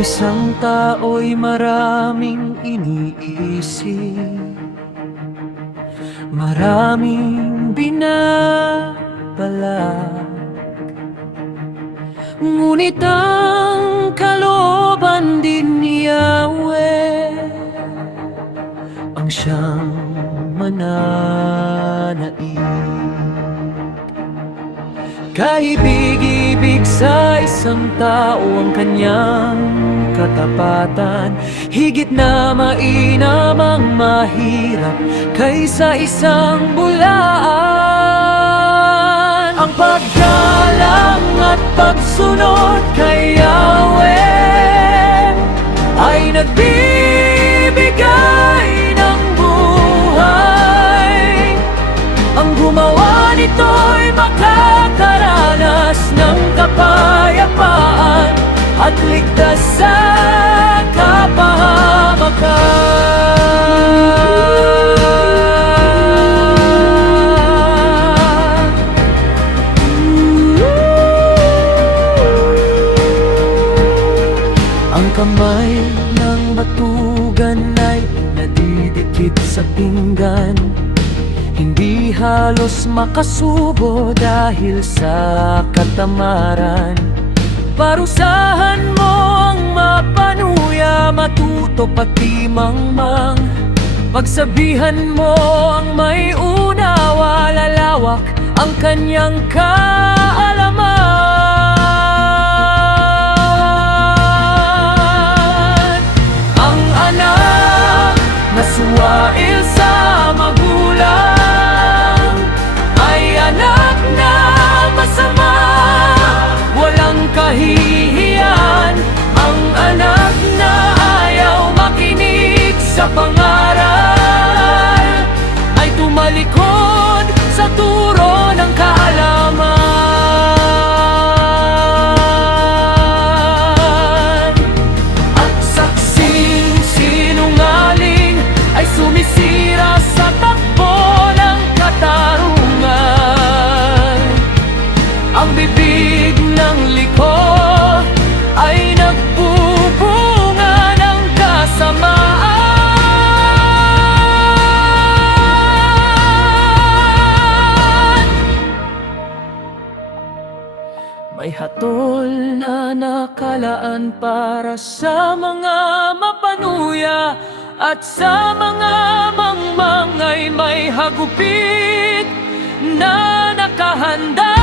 isang tao'y maraming iniisip, maraming binabalak, ngunit ang kalooban din ni Yahweh ang siyang mananaig. Kaibig-ibig sa isang tao ang kanyang katapatan, higit na mainam ang mahirap kaysa isang bulaan. Ang paggalang at pagsunod kay Yahweh ay nagbibigay ng buhay. Ang gumawa nito'y makakaranas ng kapayapaan at ligtas sa kapahamakan. Ang kamay ng batugan ay nadidikit sa pinggan, hindi halos makasubo dahil sa katamaran. Parusahan mo ang mapanuya, matuto pati mangmang. Pagsabihan mo ang may unawa, lalawak ang kanyang kaalaman. Ang anak na suwail sa magulang ay anak na masama, walang kahihiyan. Ang anak na ayaw makinig sa pangaral ay tumalikod sa turo ng kaalaman. At saksing sinungaling ay sumisira sa takbo ng katarungan. Ang bibig ng liko ay nagbubunga ng kasamaan. May hatol na nakalaan para sa mga mapanuya, at sa mga mangmang ay may hagupit na nakahanda.